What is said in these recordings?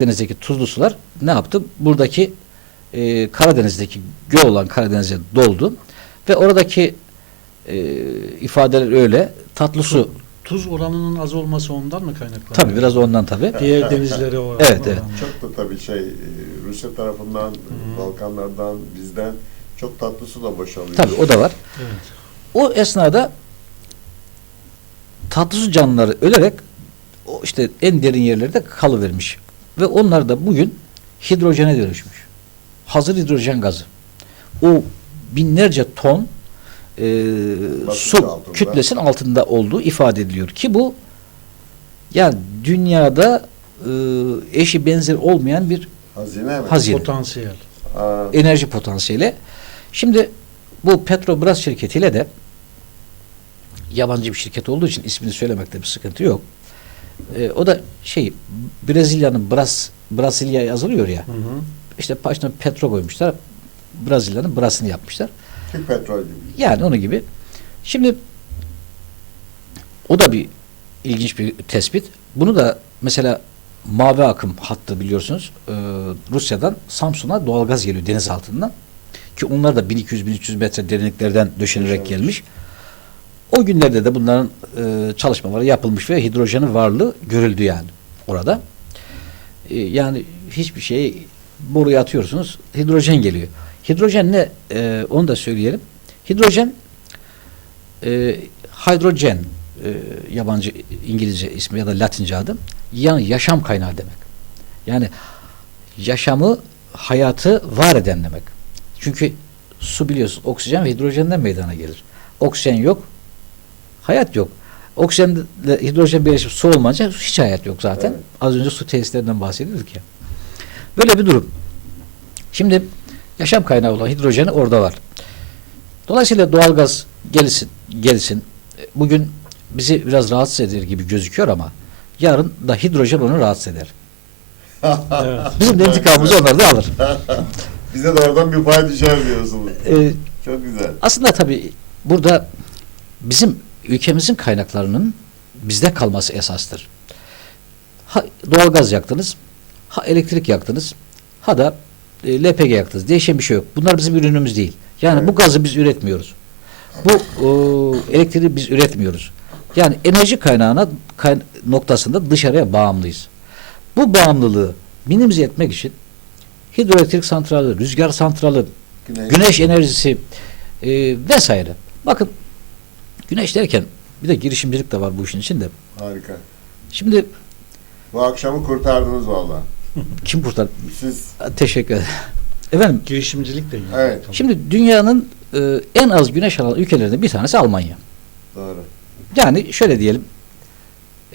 Denizdeki tuzlu sular ne yaptı? Buradaki e, Karadeniz'deki göl olan Karadeniz'e doldu ve oradaki e, ifadeler öyle tatlı su Tuz oranının az olması ondan mı kaynaklanıyor? tabi biraz ondan tabi. Diğer denizlere oranla. Evet, evet. Çok da tabii şey e, Rusya tarafından, Hı. Balkanlardan, bizden çok tatlı su da boşalıyor. Tabi o da var. Evet. O esnada tatlı su canlıları ölerek o işte en derin yerlerde kalıvermiş. Ve onlar da bugün hidrojene dönüşmüş. Hazır hidrojen gazı. O binlerce ton e, Basınç su altında. kütlesinin altında olduğu ifade ediliyor. Ki bu yani dünyada e, eşi benzer olmayan bir Hazine mi? hazine Potansiyel. Aa, enerji potansiyeli. Şimdi bu Petrobras şirketiyle de yabancı bir şirket olduğu için ismini söylemekte bir sıkıntı yok. Ee, o da şey Brezilya'nın Bras Brasilia yazılıyor ya. Hı hı. İşte başına Petro koymuşlar. Brezilya'nın Bras'ını yapmışlar. Türk petrol gibi. Yani onu gibi. Şimdi o da bir ilginç bir tespit. Bunu da mesela mavi akım hattı biliyorsunuz. Ee, Rusya'dan Samsun'a doğalgaz geliyor deniz altından. Ki onlar da 1200-1300 metre derinliklerden döşenerek gelmiş. O günlerde de bunların e, çalışmaları yapılmış ve hidrojenin varlığı görüldü yani orada. E, yani hiçbir şeyi boruya atıyorsunuz, hidrojen geliyor. Hidrojen ne? E, onu da söyleyelim. Hidrojen e, hidrojen e, yabancı İngilizce ismi ya da Latince adı. Yani yaşam kaynağı demek. Yani yaşamı, hayatı var eden demek. Çünkü su biliyorsun oksijen ve hidrojenden meydana gelir. Oksijen yok, hayat yok. Oksijenle hidrojen birleşip su olmayınca hiç hayat yok zaten. Evet. Az önce su tesislerinden bahsediyorduk ya. Böyle bir durum. Şimdi yaşam kaynağı olan hidrojeni orada var. Dolayısıyla doğalgaz gelsin, gelsin. Bugün bizi biraz rahatsız eder gibi gözüküyor ama yarın da hidrojen onu rahatsız eder. Evet. Bizim de intikamımızı onlar da alır. Bize de oradan bir pay düşer diyorsunuz. Ee, Çok güzel. aslında tabii burada bizim ülkemizin kaynaklarının bizde kalması esastır. Ha doğalgaz yaktınız, ha elektrik yaktınız, ha da e, LPG yaktınız. Değişen bir şey yok. Bunlar bizim ürünümüz değil. Yani Evet. bu gazı biz üretmiyoruz. Bu e, elektriği biz üretmiyoruz. Yani enerji kaynağına kay- noktasında dışarıya bağımlıyız. Bu bağımlılığı minimize etmek için hidroelektrik santrali, rüzgar santrali, Güneş. güneş enerjisi e, vesaire. Bakın güneş derken bir de girişimcilik de var bu işin içinde. Harika. Şimdi Bu akşamı kurtardınız valla. kim kurtar? Siz Teşekkür ederim. Efendim Girişimcilikle ilgili. Evet. Tabii. şimdi dünyanın e, en az güneş alan ülkelerinden bir tanesi Almanya. doğru. Yani şöyle diyelim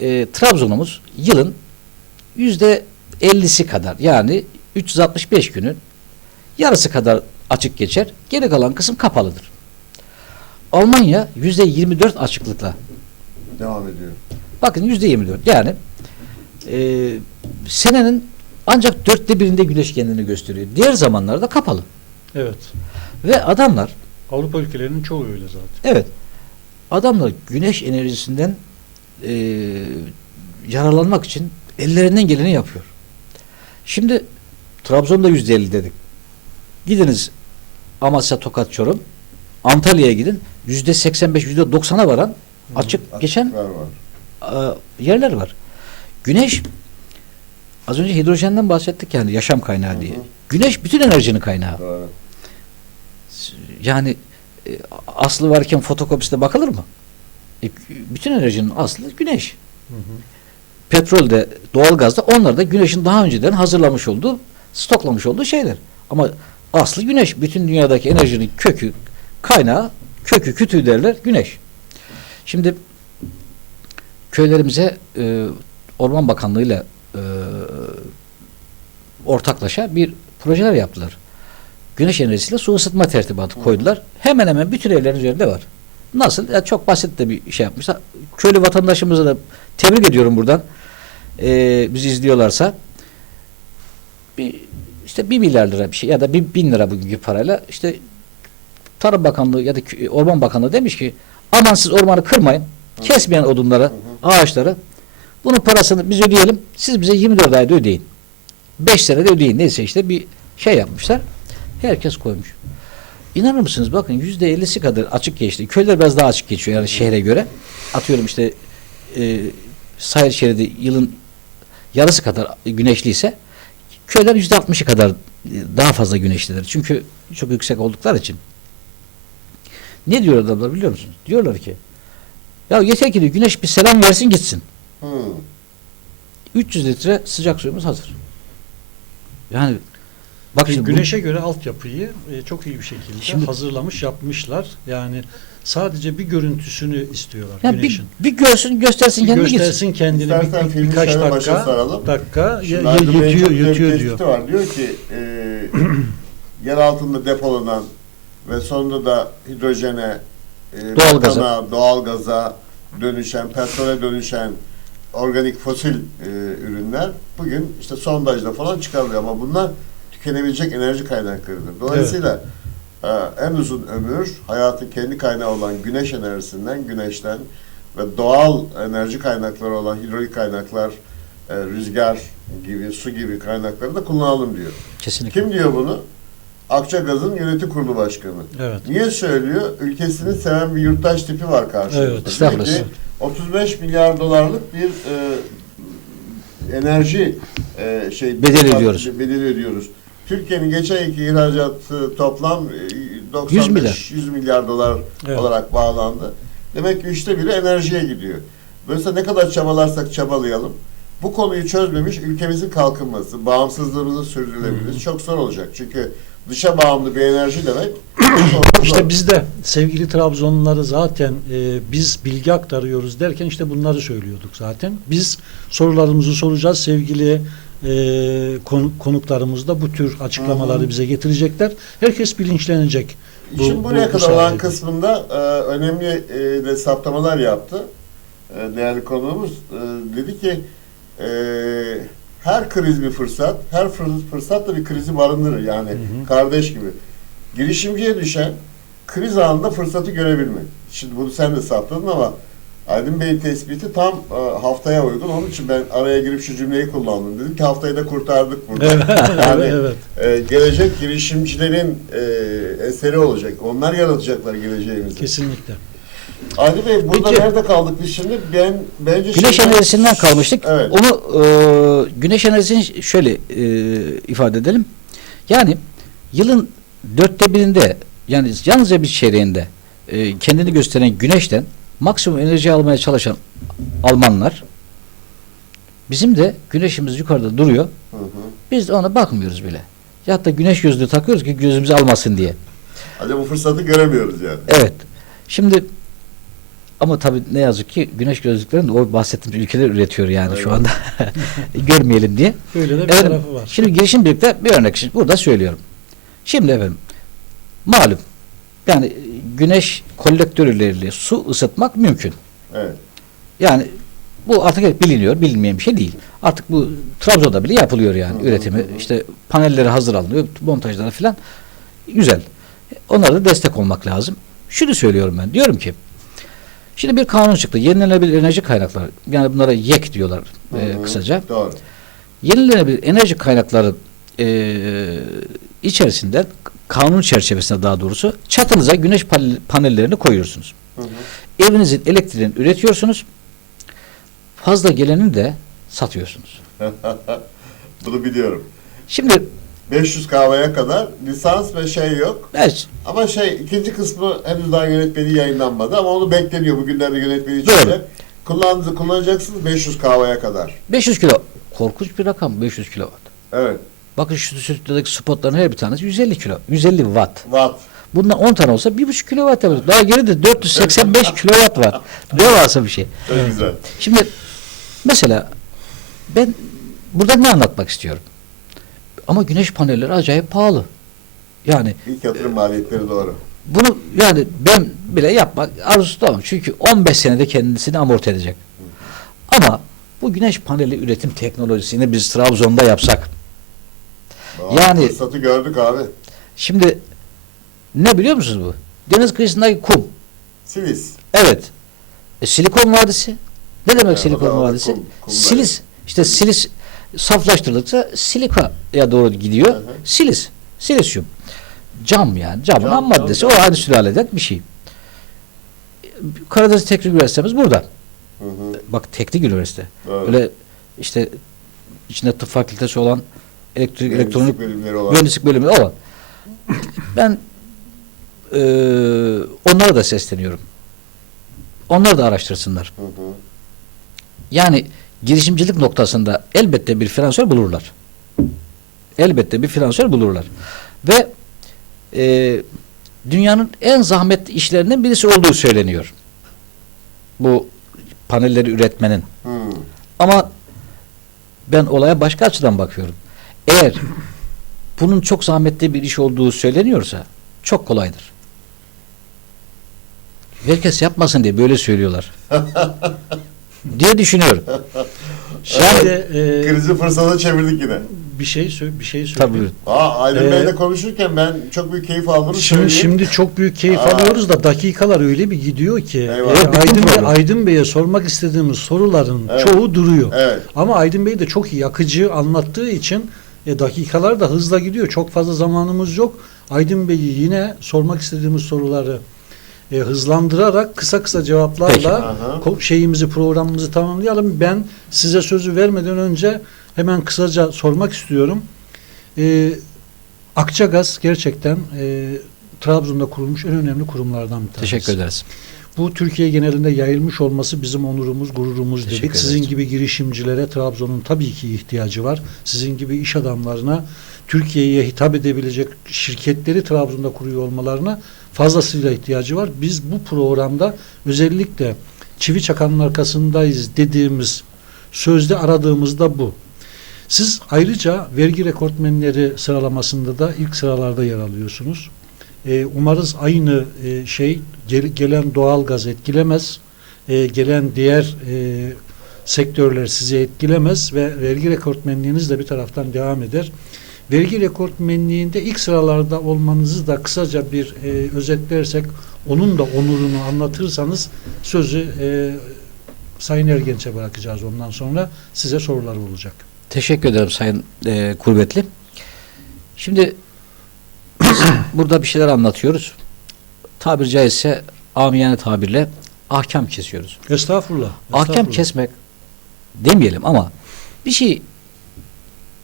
e, Trabzon'umuz yılın yüzde 50'si kadar yani 365 günün yarısı kadar açık geçer. Geri kalan kısım kapalıdır. Almanya yüzde 24 açıklıkla Devam ediyor. Bakın yüzde 24. Yani e, senenin ancak dörtte birinde güneş kendini gösteriyor. Diğer zamanlarda kapalı. Evet. Ve adamlar Avrupa ülkelerinin çoğu öyle zaten. evet adamlar güneş enerjisinden e, yararlanmak için ellerinden geleni yapıyor. Şimdi Trabzon'da yüzde elli dedik. Gidiniz Amasya, Tokat, Çorum. Antalya'ya gidin. Yüzde 85, yüzde 90'a varan açık geçen var. e, yerler var. Güneş az önce hidrojenden bahsettik yani yaşam kaynağı diye. Hı. Güneş bütün enerjinin kaynağı. Doğru. Yani e, aslı varken fotokopisine bakılır mı? E, bütün enerjinin aslı güneş. Hı hı. Petrolde, doğalgazda onlar da güneşin daha önceden hazırlamış olduğu, stoklamış olduğu şeyler. Ama aslı güneş. Bütün dünyadaki enerjinin kökü, kaynağı, kökü, kütüğü derler güneş. Şimdi köylerimize e, Orman Bakanlığı ile e, ortaklaşa bir projeler yaptılar. Güneş enerjisiyle su ısıtma tertibatı koydular. Hemen hemen bütün evlerin üzerinde var. Nasıl? Ya çok basit de bir şey yapmışlar. Köylü vatandaşımıza da tebrik ediyorum buradan. Ee, bizi izliyorlarsa bir işte bir milyar lira bir şey ya da bir bin lira bugünkü parayla işte Tarım Bakanlığı ya da Orman Bakanlığı demiş ki aman siz ormanı kırmayın. Kesmeyen odunları, ağaçları. Bunun parasını biz ödeyelim. Siz bize 24 ayda ödeyin. 5 senede ödeyin neyse işte bir şey yapmışlar. Herkes koymuş. İnanır mısınız bakın yüzde ellisi kadar açık geçti. Köyler biraz daha açık geçiyor yani şehre göre. Atıyorum işte e, sahil şeridi yılın yarısı kadar güneşliyse köyler yüzde altmışı kadar e, daha fazla güneşlidir. Çünkü çok yüksek oldukları için. Ne diyor adamlar biliyor musunuz? Diyorlar ki ya yeter ki diyor, güneş bir selam versin gitsin. Hı. 300 litre sıcak suyumuz hazır. Yani bak şimdi bu- güneşe göre altyapıyı e, çok iyi bir şekilde Şimdi- hazırlamış yapmışlar. Yani sadece bir görüntüsünü istiyorlar ya bir, güneşin. bir görsün göstersin Bir kendini gitsin. göstersin kendini bir, İstersen bir- birkaç dakika saralım. dakika Şimdi ya- bir yetiyor tespiti diyor. var. Diyor ki e, yer altında depolanan ve sonunda da hidrojene, e, Doğalgaza. metana, doğalgaza dönüşen, petrole dönüşen organik fosil e, ürünler bugün işte sondajla falan çıkarılıyor ama bunlar tükenebilecek enerji kaynaklarıdır. Dolayısıyla e, en uzun ömür hayatın kendi kaynağı olan güneş enerjisinden, güneşten ve doğal enerji kaynakları olan hidrolik kaynaklar, e, rüzgar gibi, su gibi kaynakları da kullanalım diyor. Kesinlikle. Kim diyor bunu? Akçagaz'ın yönetim kurulu başkanı. Evet. Niye söylüyor? Ülkesini seven bir yurttaş tipi var karşımızda. Evet, ki, 35 milyar dolarlık bir e, enerji e, şey Bedel ödüyoruz. bedel ödüyoruz. Türkiye'nin geçen yılki ihracatı toplam e, 95 100 milyar. 100 milyar dolar Evet. olarak bağlandı. Demek ki üçte biri enerjiye gidiyor. Dolayısıyla ne kadar çabalarsak çabalayalım. Bu konuyu çözmemiş ülkemizin kalkınması, bağımsızlığımızın sürdürülebilmesi çok zor olacak. Çünkü dışa bağımlı bir enerji demek. İşte biz de sevgili Trabzonluları zaten e, biz bilgi aktarıyoruz derken işte bunları söylüyorduk zaten. Biz sorularımızı soracağız. Sevgili e, kon- konuklarımız da bu tür açıklamaları Hı hı. bize getirecekler. Herkes bilinçlenecek. Bu- İşin bu- buraya bu kadar olan sayede. kısmında e, önemli e, de saptamalar yaptı. E, değerli konuğumuz e, dedi ki e, her kriz bir fırsat, her fırs- fırsat da bir krizi barındırır yani Hı hı. kardeş gibi. Girişimciye düşen kriz anında fırsatı görebilmek. Şimdi bunu sen de saptadın ama Aydın Bey'in tespiti tam e, haftaya uygun. Onun için ben araya girip şu cümleyi kullandım. Dedim ki haftayı da kurtardık burada. Evet, Yani evet. e, gelecek girişimcilerin e, eseri olacak. Onlar yaratacaklar geleceğimizi. Kesinlikle. Ali Bey burada Peki. nerede kaldık biz şimdi? Ben bence Güneş şimdi- enerjisinden kalmıştık. Evet. Onu e, güneş enerjisini şöyle e, ifade edelim. Yani yılın dörtte birinde yani yalnızca bir çeyreğinde e, kendini gösteren güneşten maksimum enerji almaya çalışan Almanlar bizim de güneşimiz yukarıda duruyor. Hı hı. Biz de ona bakmıyoruz bile. Ya hatta güneş gözlüğü takıyoruz ki gözümüzü almasın diye. Hadi bu fırsatı göremiyoruz yani. Evet. Şimdi ama tabii ne yazık ki güneş gözlüklerini de o bahsettiğimiz ülkeler üretiyor yani Evet. şu anda. Görmeyelim diye. Böyle de bir Efendim, tarafı var. Şimdi girişim birlikte bir örnek için burada söylüyorum. Şimdi efendim malum yani güneş kolektörleriyle su ısıtmak mümkün. Evet. Yani bu artık hep biliniyor, bilinmeyen bir şey değil. Artık bu Trabzon'da bile yapılıyor yani Hı hı üretimi. hı. İşte panelleri hazır alınıyor, montajları falan. Güzel. Onlara da destek olmak lazım. Şunu söylüyorum ben. Diyorum ki şimdi bir kanun çıktı. Yenilenebilir enerji kaynakları. Yani bunlara YEK diyorlar Hı e, kısaca. Doğru. Yenilenebilir enerji kaynakları e, içerisinde kanun çerçevesinde daha doğrusu çatınıza güneş panel- panellerini koyuyorsunuz. Hı hı. Evinizin elektriğini üretiyorsunuz. Fazla geleni de satıyorsunuz. Bunu biliyorum. Şimdi 500 kahveye kadar lisans ve şey yok. evet, Ama şey ikinci kısmı henüz daha yönetmeliği yayınlanmadı ama onu bekleniyor. Bugünlerde yönetmeliği Doğru. çıkacak. Kullandığınızı kullanacaksınız 500 kahveye kadar. 500 kilo korkunç bir rakam 500 kilowatt. Evet. Bakın şu stüdyodaki spotların her bir tanesi 150 kilo, 150 watt. Watt. Bundan 10 tane olsa 1,5 kilowatt yapar. Daha geride 485 kilowatt var. Devasa bir şey. Çok güzel. Şimdi mesela ben burada ne anlatmak istiyorum? Ama güneş panelleri acayip pahalı. Yani İlk yatırım maliyetleri doğru. bunu yani ben bile yapmak arzusu tamam. Çünkü 15 senede kendisini amorti edecek. Ama bu güneş paneli üretim teknolojisini biz Trabzon'da yapsak. Aa, Yani- Fırsatı gördük abi. Şimdi ne biliyor musunuz bu? Deniz kıyısındaki kum. Silis. Evet. E, silikon vadisi. Ne demek o silikon vadisi? kum- kum silis. İşte silis Saflaştırıldıkça silikaya doğru gidiyor. Hı hı. Silis. Silisyum. Cam yani. Camın Cam, ham maddesi. cam. O aynı sülaleden bir şey. Karadeniz Teknik Üniversitemiz burada. Hı hı. Bak teknik üniversite. Evet. Öyle işte içinde tıp fakültesi olan elektrik, Mühendislik elektronik bölümleri olan. mühendislik bölümü olan. Ben eee onlara da sesleniyorum. Onlar da araştırsınlar. Hı hı. Yani girişimcilik noktasında elbette bir finansör bulurlar. Elbette bir finansör bulurlar. Ve eee, dünyanın en zahmetli işlerinden birisi olduğu söyleniyor. Bu panelleri üretmenin. Hı. Ama ben olaya başka açıdan bakıyorum. Eğer bunun çok zahmetli bir iş olduğu söyleniyorsa çok kolaydır. Herkes yapmasın diye böyle söylüyorlar. diye düşünüyorum. Şimdi e, Krizi fırsata çevirdik yine. bir şey sö- bir şey Tabii söyleyeyim. buyurun. Aa, Aydın Ee, Bey'le konuşurken ben çok büyük keyif aldığımı Şimdi, söyleyeyim. şimdi çok büyük keyif Aa. alıyoruz da dakikalar öyle bir gidiyor ki Eyvallah. e, Evet, Aydın, Bey. Aydın Bey'e sormak istediğimiz soruların Evet. çoğu duruyor. Evet. Ama Aydın Bey de çok iyi yakıcı anlattığı için e, dakikalar da hızla gidiyor. Çok fazla zamanımız yok. Aydın Bey'i yine sormak istediğimiz soruları e, hızlandırarak kısa kısa Peki. cevaplarla ko- şeyimizi programımızı tamamlayalım. Ben size sözü vermeden önce hemen kısaca sormak istiyorum. E, Akçagaz gerçekten e, Trabzon'da kurulmuş en önemli kurumlardan bir tanesi. Teşekkür ederiz. Bu Türkiye genelinde yayılmış olması bizim onurumuz, gururumuz Teşekkür dedik. Sizin gibi girişimcilere Trabzon'un tabii ki ihtiyacı var. Sizin gibi iş adamlarına Türkiye'ye hitap edebilecek şirketleri Trabzon'da kuruyor olmalarına fazlasıyla ihtiyacı var. Biz bu programda özellikle çivi çakanın arkasındayız dediğimiz sözde aradığımızda bu. Siz ayrıca vergi rekortmenleri sıralamasında da ilk sıralarda yer alıyorsunuz. Ee, umarız aynı e, şey gel- gelen doğal gaz etkilemez, e, gelen diğer e, sektörler sizi etkilemez ve vergi rekortmenliğiniz de bir taraftan devam eder. Vergi rekortmenliğinde ilk sıralarda olmanızı da kısaca bir e, özetlersek, onun da onurunu anlatırsanız sözü e, Sayın Ergenç'e bırakacağız ondan sonra size sorular olacak. Teşekkür ederim Sayın e, Kurbetli. Şimdi burada bir şeyler anlatıyoruz. Tabiri caizse amiyane tabirle ahkam kesiyoruz. Estağfurullah. Ahkam estağfurullah. kesmek demeyelim ama bir şey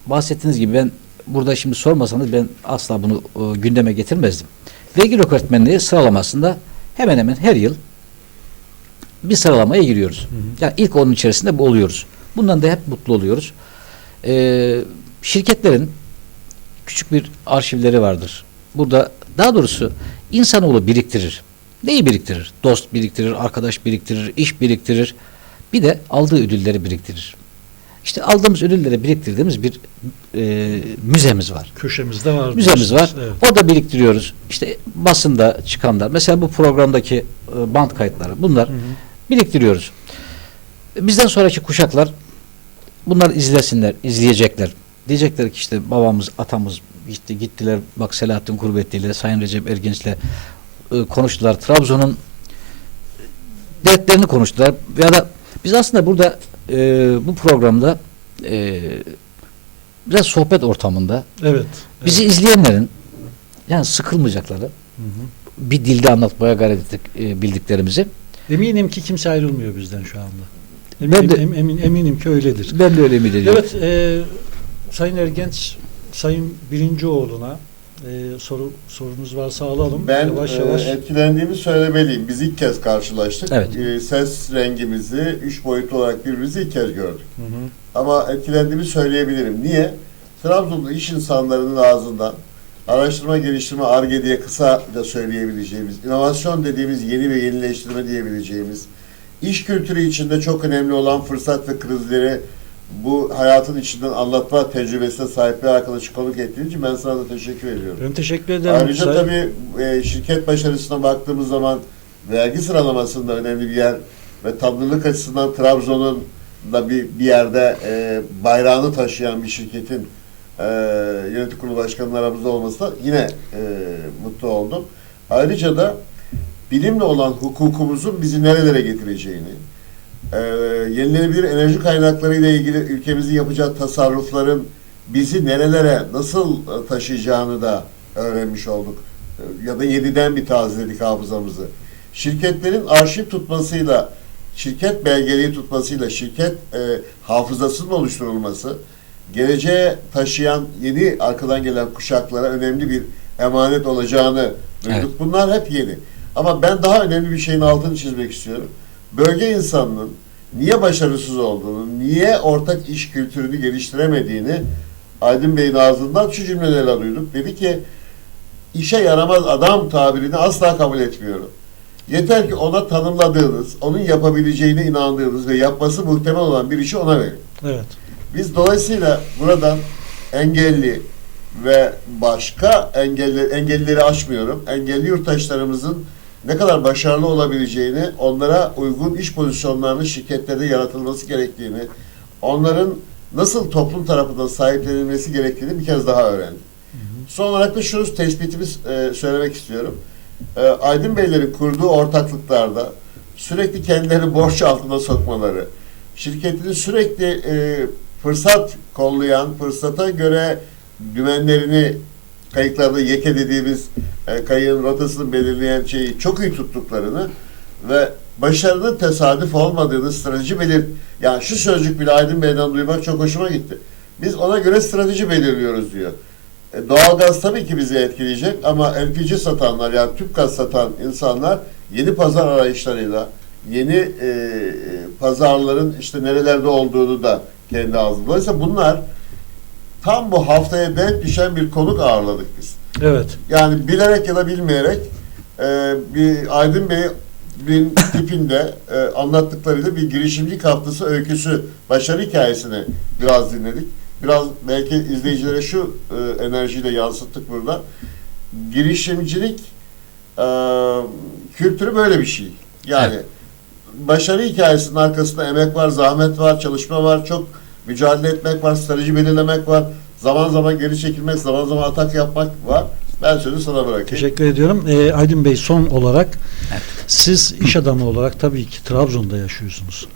bahsettiğiniz gibi ben burada şimdi sormasanız ben asla bunu e, gündeme getirmezdim. Vergi rekortmenliği sıralamasında hemen hemen her yıl bir sıralamaya giriyoruz. Hı hı. Yani ilk onun içerisinde bu oluyoruz. Bundan da hep mutlu oluyoruz. Ee, şirketlerin küçük bir arşivleri vardır. Burada daha doğrusu insanoğlu biriktirir. Neyi biriktirir? Dost biriktirir, arkadaş biriktirir, iş biriktirir. Bir de aldığı ödülleri biriktirir. İşte aldığımız ödülleri biriktirdiğimiz bir e, müzemiz var. Köşemizde var. Müzemiz var. Evet. Orada biriktiriyoruz. İşte basında çıkanlar. Mesela bu programdaki e, band kayıtları. Bunlar Hı hı. biriktiriyoruz. Bizden sonraki kuşaklar bunlar izlesinler, izleyecekler. Diyecekler ki işte babamız, atamız gitti, gittiler. Bak Selahattin Kurbetli ile Sayın Recep Ergenç'le e, konuştular. Trabzon'un dertlerini konuştular. Ya da biz aslında burada e, bu programda e, biraz sohbet ortamında Evet. bizi izleyenlerin yani sıkılmayacakları Hı hı. bir dilde anlatmaya gayret ettik e, bildiklerimizi. Eminim ki kimse ayrılmıyor bizden şu anda. Ben Eminim, de- em- emin, eminim ki öyledir. Ben de öyle ümit ediyorum. Evet, e, Sayın Ergenç, Sayın Birincioğlu'na e, soru sorunuz varsa alalım. Ben yavaş e, yavaş. etkilendiğimi söylemeliyim. Biz ilk kez karşılaştık. Evet. E, ses rengimizi, üç boyutlu olarak birbirimizi ilk kez gördük. Hı hı. Ama etkilendiğimi söyleyebilirim. Niye? Trabzon'da iş insanlarının ağzından araştırma, geliştirme, ARGE diye kısaca söyleyebileceğimiz, inovasyon dediğimiz yeni ve yenileştirme diyebileceğimiz, iş kültürü içinde çok önemli olan fırsat ve krizleri bu hayatın içinden anlatma tecrübesine sahip bir arkadaşı konuk ettiğin için ben sana da teşekkür ediyorum. Ben teşekkür ederim. Ayrıca Sayın- tabii e, şirket başarısına baktığımız zaman vergi sıralamasında önemli bir yer ve tatlılık açısından Trabzon'un da bir, bir yerde e, bayrağını taşıyan bir şirketin e, yönetim kurulu başkanının aramızda olması da yine e, mutlu oldum. Ayrıca da bilimle olan hukukumuzun bizi nerelere getireceğini, e, yenilenebilir enerji kaynakları ile ilgili ülkemizin yapacağı tasarrufların bizi nerelere nasıl e, taşıyacağını da öğrenmiş olduk. E, Ya da yeniden bir tazeledik hafızamızı. Şirketlerin arşiv tutmasıyla, şirket belgeliği tutmasıyla, şirket e, hafızasının oluşturulması, geleceğe taşıyan yeni arkadan gelen kuşaklara önemli bir emanet olacağını duyduk. Evet. Bunlar hep yeni. Ama ben daha önemli bir şeyin altını çizmek istiyorum. Bölge insanının niye başarısız olduğunu, niye ortak iş kültürünü geliştiremediğini Aydın Bey'in ağzından şu cümlelerle duyduk. Dedi ki işe yaramaz adam tabirini asla kabul etmiyorum. Yeter ki ona tanımladığınız, onun yapabileceğine inandığınız ve yapması muhtemel olan bir işi ona verin. Evet. Biz dolayısıyla buradan engelli ve başka engelli, engellileri aşmıyorum. Engelli yurttaşlarımızın ne kadar başarılı olabileceğini, onlara uygun iş pozisyonlarının şirketlerde yaratılması gerektiğini, onların nasıl toplum tarafından sahiplenilmesi gerektiğini bir kez daha öğrendim. Son olarak da şunu tespitimiz e, söylemek istiyorum. E, Aydın Beylerin kurduğu ortaklıklarda sürekli kendilerini borç altına sokmaları, şirketini sürekli e, fırsat kollayan, fırsata göre dümenlerini kayıklarda yeke dediğimiz e, kayığın rotasını belirleyen şeyi çok iyi tuttuklarını ve başarının tesadüf olmadığını strateji belir yani şu sözcük bile Aydın Bey'den duymak çok hoşuma gitti. Biz ona göre strateji belirliyoruz diyor. E, doğalgaz tabii ki bizi etkileyecek ama LPG satanlar yani tüp gaz satan insanlar yeni pazar arayışlarıyla yeni e, pazarların işte nerelerde olduğunu da kendi ağzında. Dolayısıyla bunlar tam bu haftaya denk düşen bir konuk ağırladık biz. Evet. Yani bilerek ya da bilmeyerek e, bir Aydın Bey'in tipinde e, anlattıklarıyla bir girişimcilik haftası öyküsü, başarı hikayesini biraz dinledik. Biraz belki izleyicilere şu e, enerjiyle yansıttık burada. Girişimcilik e, kültürü böyle bir şey. Yani başarı hikayesinin arkasında emek var, zahmet var, çalışma var, çok mücadele etmek var, strateji belirlemek var. Zaman zaman geri çekilmek, zaman zaman atak yapmak var. Ben sözü sana bırakayım. Teşekkür ediyorum. Ee, Aydın Bey son olarak Evet. siz iş adamı olarak tabii ki Trabzon'da yaşıyorsunuz.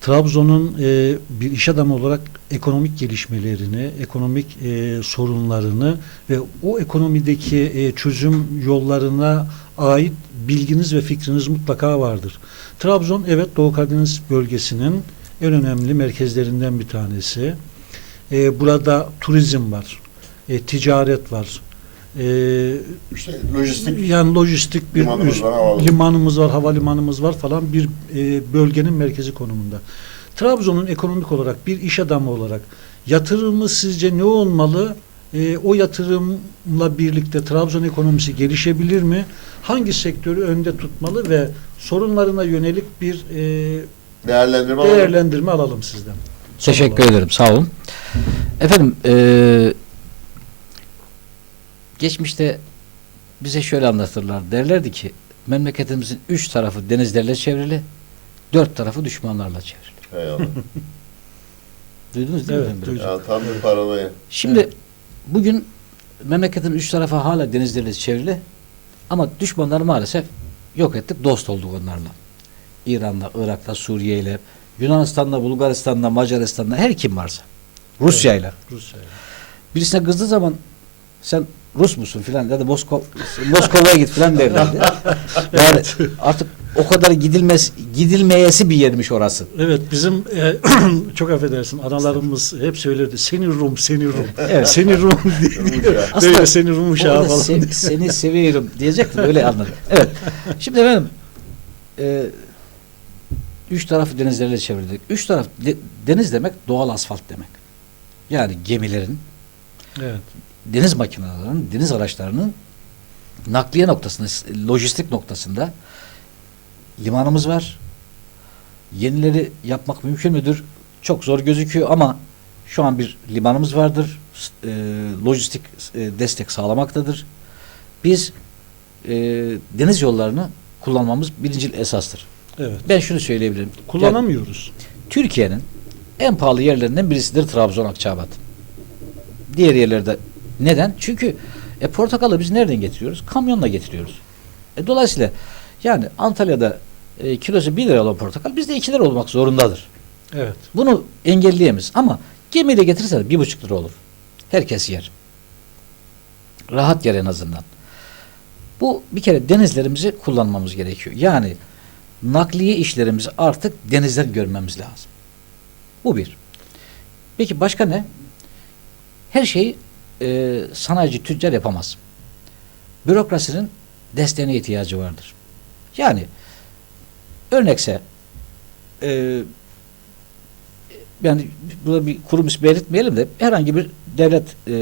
Trabzon'un e, bir iş adamı olarak ekonomik gelişmelerini, ekonomik e, sorunlarını ve o ekonomideki e, çözüm yollarına ait bilginiz ve fikriniz mutlaka vardır. Trabzon evet Doğu Karadeniz bölgesinin en önemli merkezlerinden bir tanesi. E, burada turizm var, e, ticaret var, e, İşte lojistik yani lojistik bir Limanımız var, limanımız var, havalimanımız var falan bir e, bölgenin merkezi konumunda. Trabzon'un ekonomik olarak bir iş adamı olarak yatırımı sizce ne olmalı? E, o yatırımla birlikte Trabzon ekonomisi gelişebilir mi? Hangi sektörü önde tutmalı ve sorunlarına yönelik bir e, değerlendirme alalım. değerlendirme alalım sizden. Teşekkür olarak. ederim. Sağ olun. Efendim eee, geçmişte bize şöyle anlatırlar. Derlerdi ki memleketimizin üç tarafı denizlerle çevrili, dört tarafı düşmanlarla çevrili. Eyvallah. Duydunuz değil mi? Evet, duydum. ya, tam bir paranoya. Şimdi Evet. bugün memleketin üç tarafı hala denizlerle çevrili ama düşmanları maalesef yok ettik, dost olduk onlarla. İran'la, Irak'la, Suriye'yle, Yunanistan'la, Bulgaristan'la, Macaristan'la her kim varsa. Rusya'yla. Rusya. Birisine kızdığı zaman sen Rus musun filan ya da Moskova Moskova'ya git filan derlerdi. Yani artık o kadar gidilmez gidilmeyesi bir yermiş orası. Evet bizim e, çok affedersin analarımız hep söylerdi seni Rum seni Rum Evet. seni Rum diye. Aslında böyle seni Rum uşağı falan se- seni seviyorum diyecektim öyle anladım. Evet. Şimdi efendim e, üç tarafı denizlerle çevirdik. Üç taraf de- deniz demek doğal asfalt demek. Yani gemilerin, Evet. deniz makinelerinin, deniz araçlarının nakliye noktasında, lojistik noktasında limanımız var. Yenileri yapmak mümkün müdür? Çok zor gözüküyor ama şu an bir limanımız vardır. E, lojistik e, destek sağlamaktadır. Biz e, deniz yollarını kullanmamız birincil esastır. Evet. Ben şunu söyleyebilirim. Yani Kullanamıyoruz. Türkiye'nin en pahalı yerlerinden birisidir Trabzon Akçabat. Diğer yerlerde neden? Çünkü e, portakalı biz nereden getiriyoruz? Kamyonla getiriyoruz. E, dolayısıyla yani Antalya'da e, kilosu 1 lira olan portakal bizde 2 lira olmak zorundadır. Evet. Bunu engelleyemeyiz ama gemiyle getirirsen bir buçuk lira olur. Herkes yer. Rahat yer en azından. Bu bir kere denizlerimizi kullanmamız gerekiyor. Yani nakliye işlerimizi artık denizden görmemiz lazım. Bu bir. Peki başka ne? Her şeyi e, sanayici, tüccar yapamaz. Bürokrasinin desteğine ihtiyacı vardır. Yani örnekse e, yani burada bir kurum ismi belirtmeyelim de herhangi bir devlet e,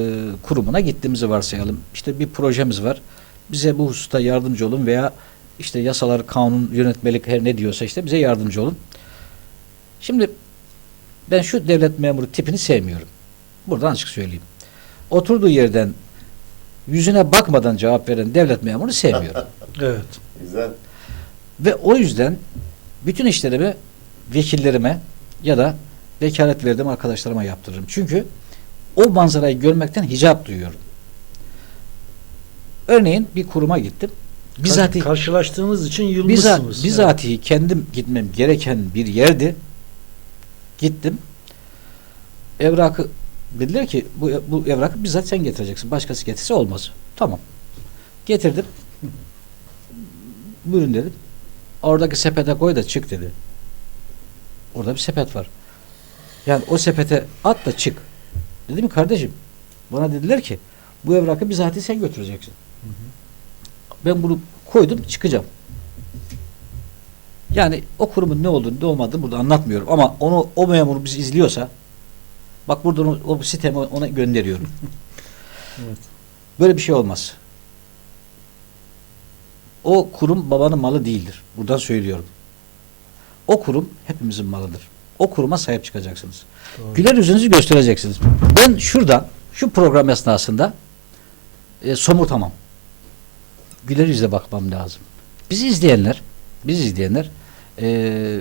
kurumuna gittiğimizi varsayalım. İşte bir projemiz var. Bize bu hususta yardımcı olun veya işte yasalar, kanun, yönetmelik her ne diyorsa işte bize yardımcı olun. Şimdi ben şu devlet memuru tipini sevmiyorum. Buradan açık söyleyeyim. Oturduğu yerden yüzüne bakmadan cevap veren devlet memuru sevmiyorum. Evet. Güzel. Ve o yüzden bütün işlerimi vekillerime ya da vekalet verdiğim arkadaşlarıma yaptırırım. Çünkü o manzarayı görmekten hicap duyuyorum. Örneğin bir kuruma gittim. Bizatihi, Kar- karşılaştığınız için yılmışsınız. bizatihi kendim gitmem gereken bir yerdi. Gittim. Evrakı dediler ki bu, bu evrakı bizzat sen getireceksin. Başkası getirse olmaz. Tamam. Getirdim. Buyurun dedim. Oradaki sepete koy da çık dedi. Orada bir sepet var. Yani o sepete at da çık. Dedim ki kardeşim bana dediler ki bu evrakı bizatihi sen götüreceksin. Ben bunu koydum çıkacağım. Yani o kurumun ne olduğunu ne olmadığını burada anlatmıyorum ama onu o memur bizi izliyorsa bak buradan o, o sitemi ona gönderiyorum. Evet. Böyle bir şey olmaz. O kurum babanın malı değildir. Buradan söylüyorum. O kurum hepimizin malıdır. O kuruma sahip çıkacaksınız. Doğru. Güler yüzünüzü göstereceksiniz. Ben şurada şu program esnasında e, somurtamam. Güler yüzle bakmam lazım. Bizi izleyenler, bizi izleyenler e,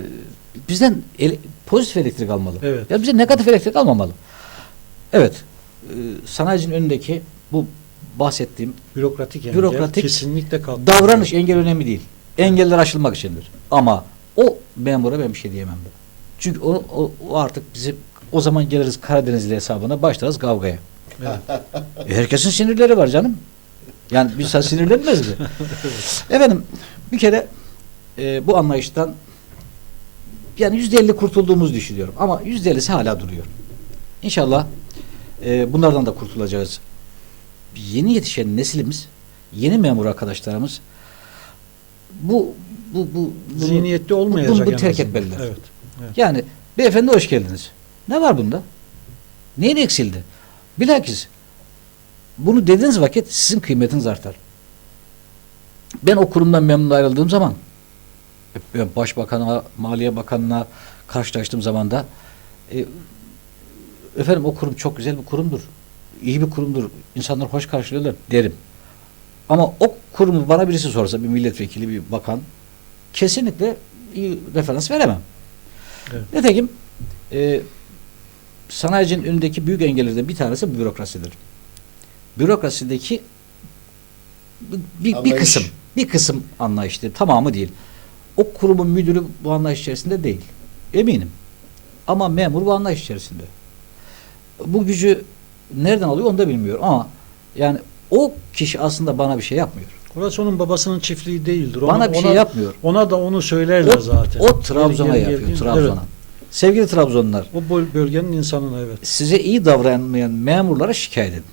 bizden ele- pozitif elektrik almalı. Evet. Ya bize negatif elektrik almamalı. Evet. E, sanayicinin önündeki bu bahsettiğim Bürokratik engel Bürokratik kesinlikle kalktı. davranış engel önemli değil. Engeller aşılmak içindir. Ama o memura ben bir şey diyemem. Ben. Çünkü o, o, o artık bizi o zaman geliriz Karadenizli hesabına başlarız kavgaya. Evet. E, herkesin sinirleri var canım. Yani bir insan sinirlenmez mi? Efendim bir kere e, bu anlayıştan yani yüzde elli kurtulduğumuzu düşünüyorum. Ama yüzde ellisi hala duruyor. İnşallah e, bunlardan da kurtulacağız. Yeni yetişen neslimiz, yeni memur arkadaşlarımız bu bu bu bunu- Zihniyette olmayacak bunu- bunu terk etmeliler. Evet. yani beyefendi hoş geldiniz. Ne var bunda? Neyin eksildi? Bilakis bunu dediğiniz vakit sizin kıymetiniz artar. Ben o kurumdan memnun ayrıldığım zaman Başbakan'a, Maliye Bakanı'na karşılaştığım zaman da e, efendim o kurum çok güzel bir kurumdur. İyi bir kurumdur. İnsanlar hoş karşılıyorlar derim. Ama o kurumu bana birisi sorsa bir milletvekili, bir bakan kesinlikle iyi referans veremem. Evet. Nitekim e, sanayicinin önündeki büyük engellerden bir tanesi bürokrasidir. Bürokrasideki bir, bir, Anlayış. kısım bir kısım anlayıştır. Tamamı değil. O kurumun müdürü bu anlayış içerisinde değil. Eminim. Ama memur bu anlayış içerisinde. Bu gücü nereden alıyor onu da bilmiyorum ama yani o kişi aslında bana bir şey yapmıyor. Orası onun babasının çiftliği değildir. Bana Ona- bir şey ona- yapmıyor. Ona da onu söylerler O, zaten. o Trabzon'a Geri- geri yapıyor. geldiğinde- Trabzon'a. Evet. Sevgili Trabzonlular, O böl- bölgenin insanına evet. size iyi davranmayan memurlara şikayet edin.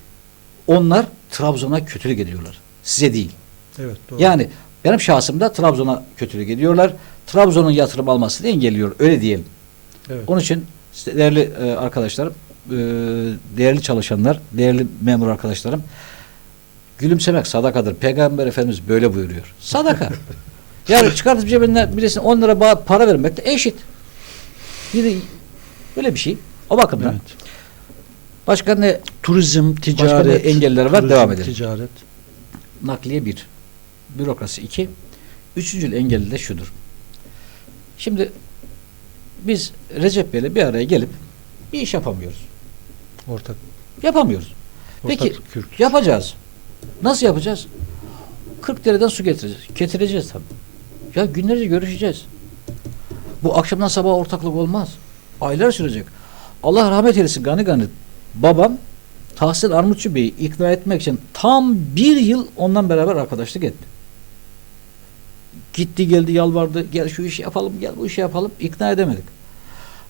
Onlar Trabzon'a kötülük ediyorlar. Size değil. Evet doğru. Yani benim şahsımda Trabzon'a kötülük ediyorlar. Trabzon'un yatırım almasını engelliyor. Öyle diyelim. evet. Onun için işte değerli e, arkadaşlarım, e, değerli çalışanlar, değerli memur arkadaşlarım gülümsemek sadakadır. Peygamber Efendimiz böyle buyuruyor. Sadaka. yani çıkartıp cebinden birisine 10 lira para vermek de eşit. Biri böyle bir şey. O bakımdan. Evet. Başka ne? Turizm, ticaret. ne engeller var? turizm, Devam edelim. Ticaret. Nakliye bir. Bürokrasi iki. Üçüncü engeli de şudur. Şimdi biz Recep Bey'le bir araya gelip bir iş yapamıyoruz. Ortak. Yapamıyoruz. ortak Peki kürk. yapacağız. Nasıl yapacağız? 40 dereden su getireceğiz. Getireceğiz tabii. Ya günlerce görüşeceğiz. Bu akşamdan sabaha ortaklık olmaz. Aylar sürecek. Allah rahmet eylesin gani gani. Babam Tahsin Armutçu Bey'i ikna etmek için tam bir yıl ondan beraber arkadaşlık etti. Gitti geldi yalvardı. Gel şu işi yapalım, gel bu işi yapalım. İkna edemedik.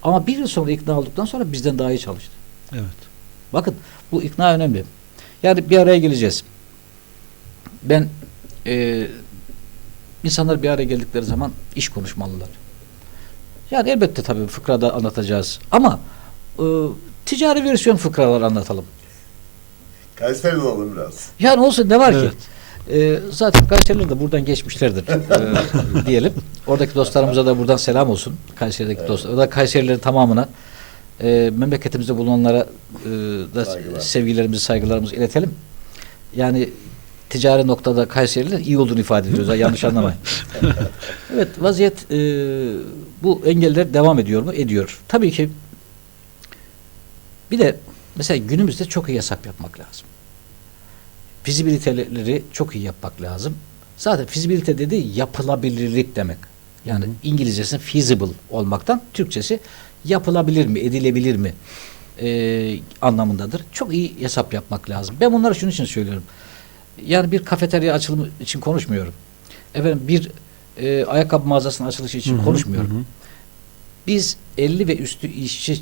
Ama bir yıl sonra ikna olduktan sonra bizden daha iyi çalıştı. Evet. Bakın bu ikna önemli. Yani bir araya geleceğiz. Ben e, insanlar bir araya geldikleri zaman iş konuşmalılar. Yani elbette tabii fıkrada anlatacağız. Ama e, ticari versiyon fıkralar anlatalım. Kayseri'de olalım biraz. Yani olsun ne var Evet. ki? E, zaten Kayseriler de buradan geçmişlerdir e, diyelim. Oradaki dostlarımıza da buradan selam olsun. Kayseri'deki dostlar. O da Kayserilerin tamamına e, memleketimizde bulunanlara e, da Saygılar. sevgilerimizi, saygılarımızı iletelim. Yani ticari noktada Kayseriler iyi olduğunu ifade ediyoruz. Yanlış anlamayın. evet vaziyet e, bu engeller devam ediyor mu? Ediyor. Tabii ki bir de mesela günümüzde çok iyi hesap yapmak lazım. Fizibiliteleri çok iyi yapmak lazım. Zaten fizibilite dediği yapılabilirlik demek. Yani Hı. İngilizcesi feasible olmaktan Türkçesi yapılabilir mi, edilebilir mi e, anlamındadır. Çok iyi hesap yapmak lazım. Ben bunları şunun için söylüyorum. Yani bir kafeterya açılımı için konuşmuyorum. Efendim bir e, ayakkabı mağazasının açılışı için Hı hı, konuşmuyorum. hı. Biz 50 ve üstü işçi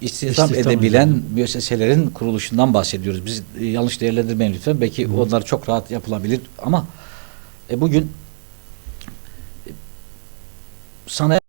istihdam İstihdam edebilen ediyor. müesseselerin kuruluşundan bahsediyoruz. Biz e, yanlış değerlendirmeyin lütfen. Belki Hı. onlar çok rahat yapılabilir ama e, bugün e, sanayi